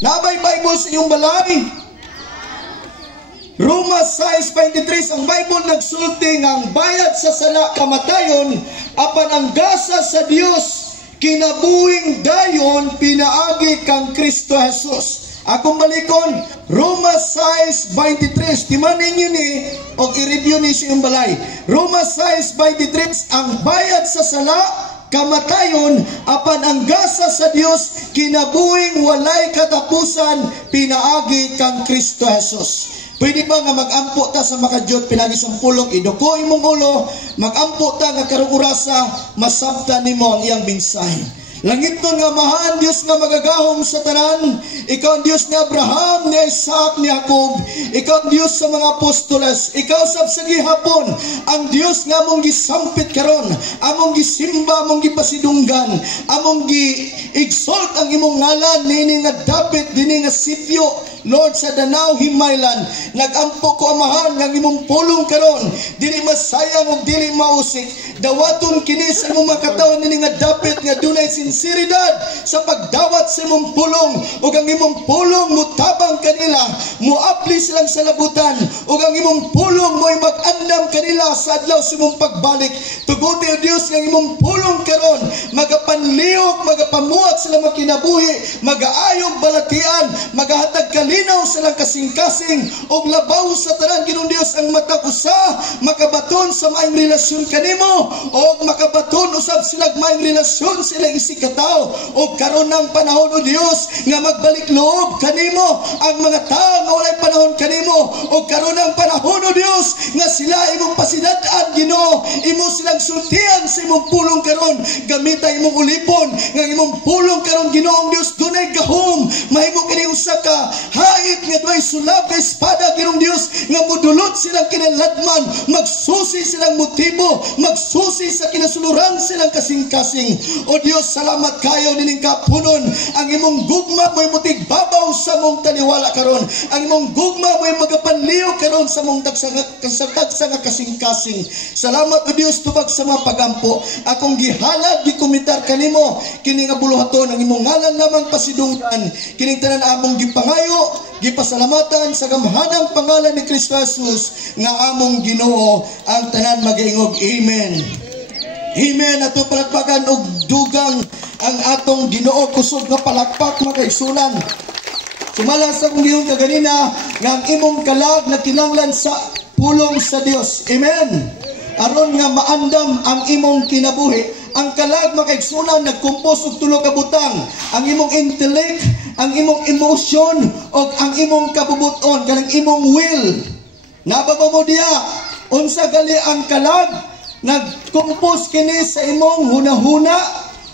Nabay Bible sa iyong balay. Roma 6:23 ang Bible nagsulti nga ang bayad sa sala kamatayon apan ang gasa sa Dios kinabuhing dayon pinaagi kang Kristo Jesus. Akong balikon, Roma 6:23. Timanin nyo ni o i-review ni siyong balay. Roma 6:23 ang bayad sa sala kamatayon apan ang gasa sa Dios kinabuhing walay katapusan pinaagi kang Kristo Jesus. Pwede ba nga mag-ampo ta sa makadyot pinagi sampulong iduko imong ulo, mag-ampo ta nga karong orasa masabtan nimo ang iyang mensahe. Langit nun nga mahan Diyos nga magagahom sa tanan. Ikaw ang Diyos ni Abraham, ni Isaac, ni Jacob. Ikaw ang Diyos sa mga apostoles. Ikaw sa gihapon ang Diyos nga among gisampit karon, among gisimba, among gipasidunggan, among gi-exalt ang imong ngalan nini nga dapit dinhi nga sityo. Lord, sa Danau Himaylan, nagampo ko amahan ng imong pulong karon, dili masayang ug dili mausik. Dawaton kini sa imong makatawan nini nga dapit nga dunay sinseridad sa pagdawat sa imong pulong, ug ang imong pulong mutabang kanila, muapli silang sa labutan, ug ang imong pulong mo'y mag-andam kanila sa adlaw sa imong pagbalik. Tuguti o Dios nga imong pulong karon, magapanliog, magapamuhat sila makinabuhi, magaayog balatian, magahatag linaw silang kasing-kasing og labaw sa tanan Ginoong Dios ang matag usa makabaton sa maayong relasyon kanimo og makabaton usab sila maayong relasyon sila isig katao og karon ng panahon o Dios nga magbalik loob kanimo ang mga tao nga walay panahon kanimo og karon ng panahon o Dios nga sila imong pasidad-an Ginoo imo silang sultian sa imong pulong karon gamita imong ulipon nga imong pulong karon Ginoong Dios dunay gahom mahimo kini usa ka hait nga do'y sulab ka espada Ginoong Dios nga mudulot silang kinaladman magsusi silang motibo magsusi sa kinasuluran silang kasing-kasing. O Dios, salamat kayo nining kapunon ang imong gugma mo'y mutigbabaw sa mong taliwala karon ang imong gugma mo'y magapanliw karon sa mong dagsa nga kasing-kasing. Salamat o Dios tubag sa mga pagampo akong gihalad gikumitar kanimo kini nga buluhaton ang imong ngalan lamang pasidunggan kining tanan among gipangayo gipasalamatan sa gamhanang pangalan ni Kristo Jesus nga among Ginoo ang tanan magaingog. Amen. Amen. Ato palakpakan og dugang ang atong Ginoo kusog nga palakpak makaisulan. Sumala sa kong gihong kaganina nga ang imong kalag na kinanglan sa pulong sa Dios. Amen. Aron nga maandam ang imong kinabuhi. Ang kalag makaigsunan nagkumpos og tulo ka butang, ang imong intellect, ang imong emotion og ang imong kabubuton kanang imong will. Nababa mo diya unsa gali ang kalag nagkumpos kini sa imong hunahuna,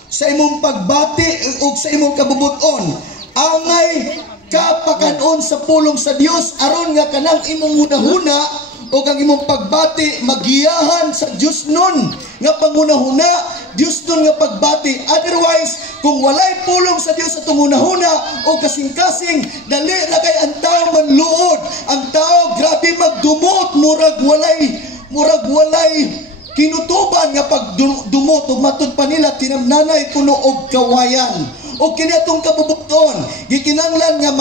sa imong pagbati ug sa imong kabubuton. Angay kapakanon sa pulong sa Dios aron nga kanang imong hunahuna o ang imong pagbati magiyahan sa Dios nun nga pangunahuna Dios nun nga pagbati. Otherwise kung walay pulong sa Dios sa tungunahuna o kasing-kasing dali na kay ang tao manluod ang tao grabe magdumot murag walay kinutuban nga pagdumot ug matud pa nila tinamnanay kuno og kawayan. O kinatong kabubuton gikinanglan nga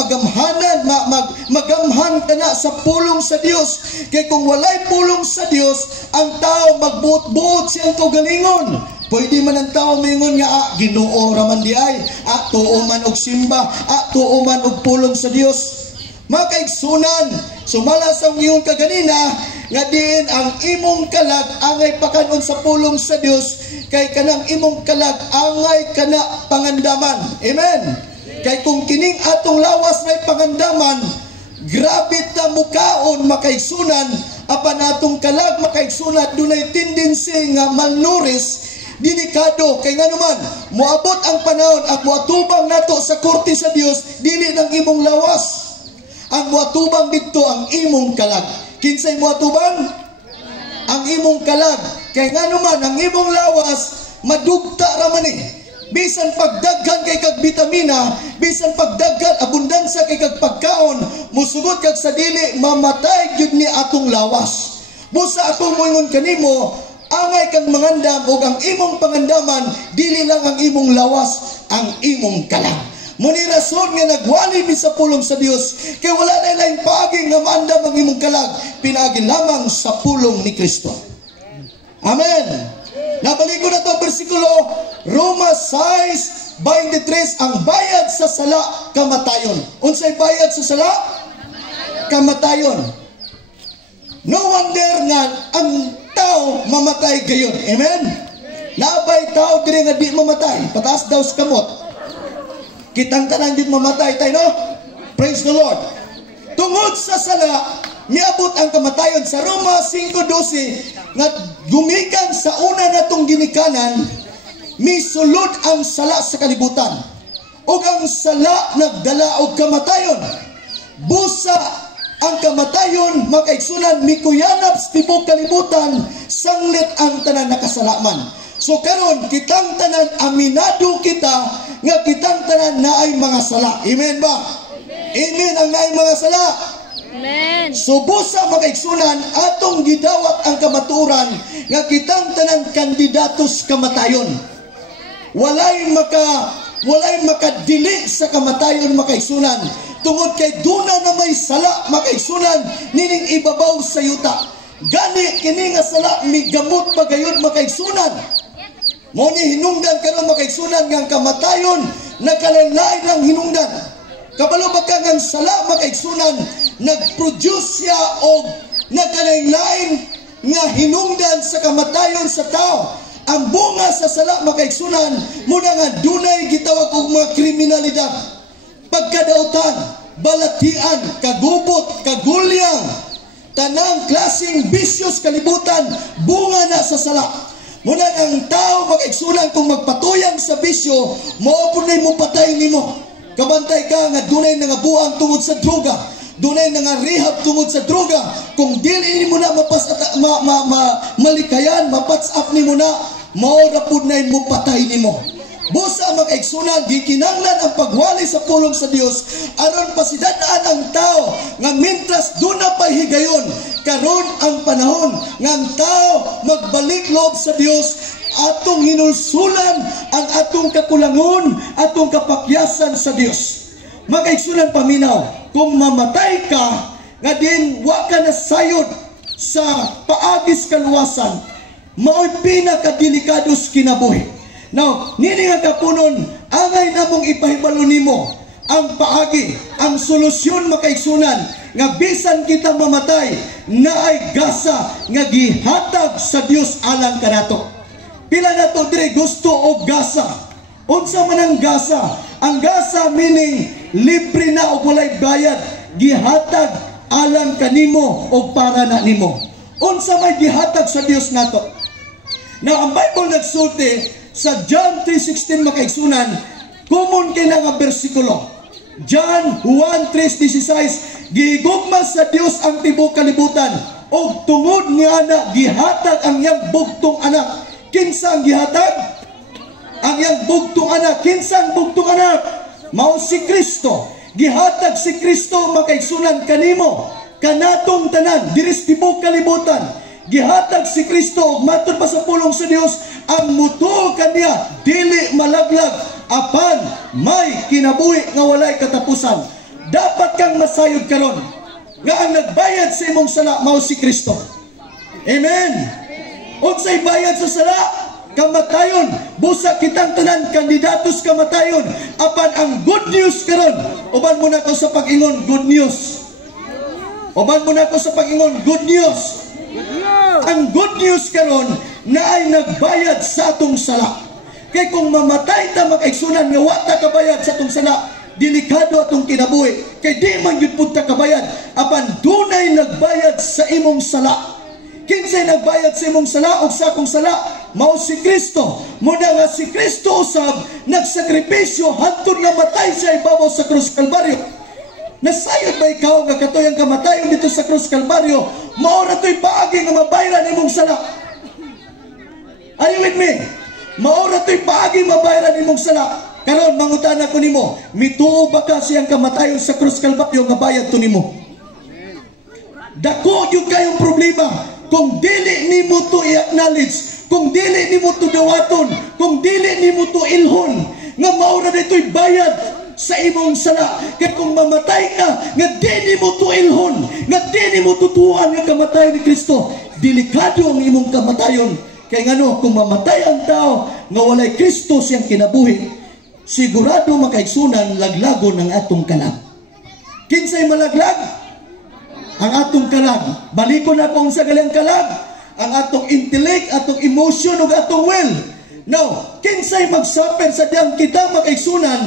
magamhan kana sa pulong sa Dios kay kung walay pulong sa Dios ang tao magbuot-buot siyang kaugalingon. Pwede man ang tao mingon nga Ginoo ra man di ay tuo man og simba tuo man og pulong sa Dios. Makaigsunan sumala sa iyong kaganina nga diin ang imong kalag angay pakanon sa pulong sa Dios kay kanang imong kalag angay kana pangandaman. Amen. Kay kung kining atong lawas may pangandaman grabe ta mukaon makaigsunan apan atong kalag makaigsunan dunay tendency nga malnourished delikado kay nga naman moabot ang panahon at moatubang nato sa korte sa Dios dili ng imong lawas ang moatubang dito ang imong kalag. Kinsay moatubang? Ang imong kalag. Kay nga naman ang imong lawas madugta ra man bisan pagdaghan kay kag bitamina bisan pagdaghan abundansya kay kag pagkaon musugod kag sa dili mamatay gyud ni atong lawas. Busa ako moingon kanimo angay kang mangandam og ang imong pangandaman dili lang ang imong lawas ang imong kalag. Muni rason nga nagwali mi sa pulong sa Dios kay wala na laing paagi nga maanda ang imong kalag, pinaagi lamang sa pulong ni Kristo. Amen. Nabalik ko na to bersikulo, Roma 6:23, ang bayad sa sala kamatayon. Unsay bayad sa sala? Kamatayon. No wonder nga ang tao mamatay gayon. Amen. Labay tao diri nga di mamatay, pataas daw sa kamot. Kitang tanan din mamatay tayo, no? Praise the Lord. Tungod sa sala, miabot ang kamatayon. Sa Roma 5:12, nga gumikan sa una natong ginikanan, misulod ang sala sa kalibutan. O ang sala nagdala og kamatayon. Busa ang kamatayon, makaigsunan, mikuyanap sa tibok kalibutan, sanglit ang tanan nakasalaman. So karon kitang tanan aminado kita nga kitang tanan naay mga sala. Amen ba? Amen ang naay mga sala. Amen. So busa makaigsunan atong gidawat ang kamaturan nga kitang tanan kandidatos kamatayon. Walay makadili sa kamatayon makaigsunan tungod kay duna na may sala makaigsunan nining ibabaw sa yuta. Gani kini nga sala migamot pagayod makaigsunan. Mo ni hinungdan karon makaigsunan nga kamatayon nakalain-lain ang hinungdan. Kabalo ba ka nga sala makaigsunan nagproduce siya og nakalain-lain nga hinungdan sa kamatayon sa tao. Ang bunga sa sala makaigsunan muna nga dunay gitawag og mga kriminalidad, pagkadautan, balatian, kagubot, kagulyang, tanang klaseng bisyos kalibutan, bunga na sa sala. Muna ang tao makaigsunan kung magpatuyang sa bisyo, maopunay mo patay nimo. Kabantay ka nga dunay nga buang tungod sa droga, dunay nga rehab tungod sa droga. Kung dili nimo na malikayan, mapatsak nimo na, maora pud na mo patay nimo. Busa makaigsunan, gikinanglan ang pagwali sa pulong sa Dios aron pasidadaan ang tao nga mintras duna pa higayon karon ang panahon nga ang tao magbalik loob sa Dios, atong hinulsulan ang atong kakulangon, atong kapakyasan sa Dios. Makaigsunan paminaw, kung mamatay ka nga din wa ka nasayod sa paagis kaluwasan, mao'y pinakadelikados kinabuhi. Now, nini nga kapunon, angay namong ipahibalo nimo ang paagi, ang solusyon makaigsunan nga bisan kita mamatay naay gasa nga gihatag sa Dios alang kanato. Pila na to dire gusto og gasa. Unsa man ang gasa? Ang gasa meaning libre na og walay bayad, gihatag alang kanimo og para na nimo. Unsa may gihatag sa Dios nato? Now, ang Bible nagsulti sa John 3:16 makaigsunan, common kay nga bersikulo. John 1:3-16, gigugma sa Dios ang tibok kalibutan og tungod niya na gihatag ang iyang bugtong anak. Kinsa ang gihatag? Ang iyang bugtong anak. Kinsa ang bugtong anak? Mao si Kristo. Gihatag si Kristo makaigsunan kanimo, kanatong tanan diri sa tibok kalibutan. Gihatag si Kristo, matod pa sa pulong sa Dios, ang mutuo kaniya dili malaglag apan may kinabuhi nga walay katapusan. Dapat kang masayod karon nga ang nagbayad sa imong sala mao si Kristo. Amen. Unsay bayad sa sala? Kamatayon. Busa kitang tanan kandidatos kamatayon. Apan ang good news karon, uban mo na ko sa pag-ingon good news. Uban mo na ko sa pag-ingon good news. Ang good news karon na ay nagbayad sa atong sala. Kay kung mamatay ta makaigsunan nga wa ta kabayad sa atong sala, delikado atong kinabuhi. Kay di man gyud pud ta kabayad, apan dunay nagbayad sa imong sala. Kinsay nagbayad sa imong sala o sa akong sala? Mao si Kristo. Muna nga si Kristo usab nagsakripisyo hangtod na matay siya ibabaw sa krus Kalbaryo. Nasayod ba ikaw nga katoyang kamatayon dito sa krus Kalbaryo? Maora to'y paagi nga mabayaran imong sala. Are you with me? Maora to'y paagi mabayaran imong sala. Karon mangutana ko nimo, mituo ba ka siyang kamatayon sa krus Kalbaryo nga bayad to nimo? Dako gyud kayong problema kung dili nimo to i-acknowledge, kung dili nimo to dawaton, kung dili nimo to ilhon nga maura dito'y bayad sa imong sala. Kaya kung mamatay ka, nga di mo tuilhon, nga di mo tutuan nga kamatay ni Kristo, delikado ang imong kamatayon. Kaya ngano, kung mamatay ang tao, nga walay Kristo siyang kinabuhi, sigurado makaigsunan laglago ng atong kalag. Kinsay malaglag? Ang atong kalag. Balikon na kung sa galing kalag, ang atong intellect, atong emotion, o atong will. Now, kinsay magsuffer sa diyang kita makaigsunan,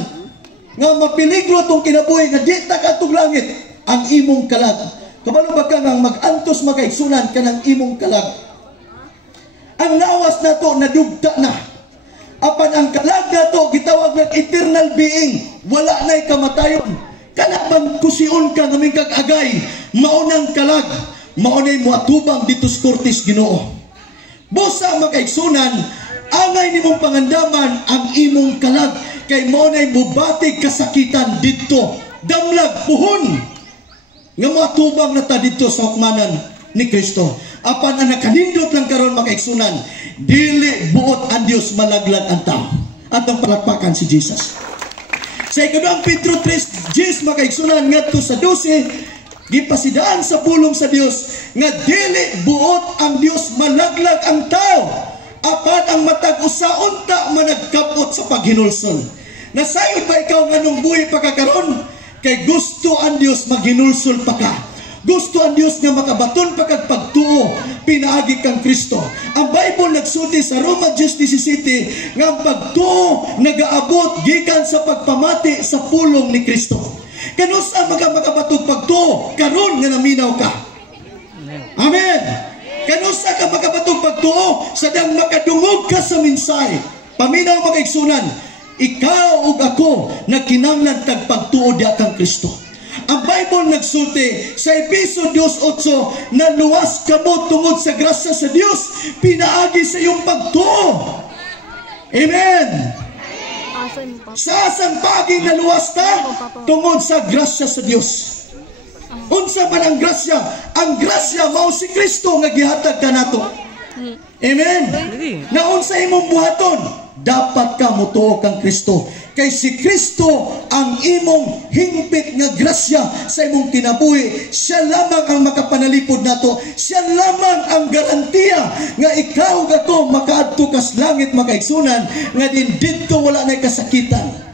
nga mapiligro itong kinabuhi, nga di ta katong langit, ang imong kalag. Kabalo ba ka nga mag-antos makaigsunan ka ng imong kalag? Ang lawas na to, nadugta na. Apan ang kalag na to, gitawag ng eternal being, wala na'y kamatayon. Kanang kusion ka naming kag-agay, maunang kalag, maunay mo atubang dito sa kortis Ginoo. Busa makaigsunan, angay nimong pangandaman ang imong kalag, kay maunay mo batig kasakitan dito, damlag, puhon, nga mo atubang na ta dito sa hukmanan ni Kristo. Apan ang nakanindot lang karon makaigsunan, dili buot ang Dios, malaglag ang tao. Atong palakpakan si Jesus. Sa ikaduhang Pedro 3:10 makaigsunan ngadto sa 12, gipasidaan sa pulong sa Dios nga dili buot ang Dios, malaglag ang tao. Apan ang matag usa-unta managkapot sa paghinulson. Nasayod ba ikaw nganong buhi pagkakaron? Kay gusto ang Dios maghinulsol pa ka. Gusto ang Dios nga makabaton pagtuo, pinaagi kang Kristo. Ang Bible nagsulti sa Roma 10:17 nga ang pagtuo nagaabot gikan sa pagpamati sa pulong ni Kristo. Kanus ang makabatog pagtuo karon nga naminaw ka. Amen. Kanus ka makabatog pagtuo sadang makadungog ka sa mensahe. Paminaw makaigsunan, ikaw ug ako nagkinahanglan tag pagtuo di kang Kristo. Ang Bible nagsulti sa Efeso 2:8 na luwas kamo tungod sa grasya sa Dios, pinaagi sa iyong pagtuo. Amen. Sa asang pagi na luwas ta tungod sa grasya sa Dios. Unsa man ang grasya? Ang grasya mao si Kristo nga gihatag kanato. Amen. Na unsa imong buhaton? Dapat ka mutuo kang Kristo. Kay si Kristo ang imong hingpit nga grasya sa imong kinabuhi. Siya lamang ang makapanalipod nato. Siya lamang ang garantiya nga ikaw gato makaadto kas langit makaigsunan nga din didto wala nay kasakitan.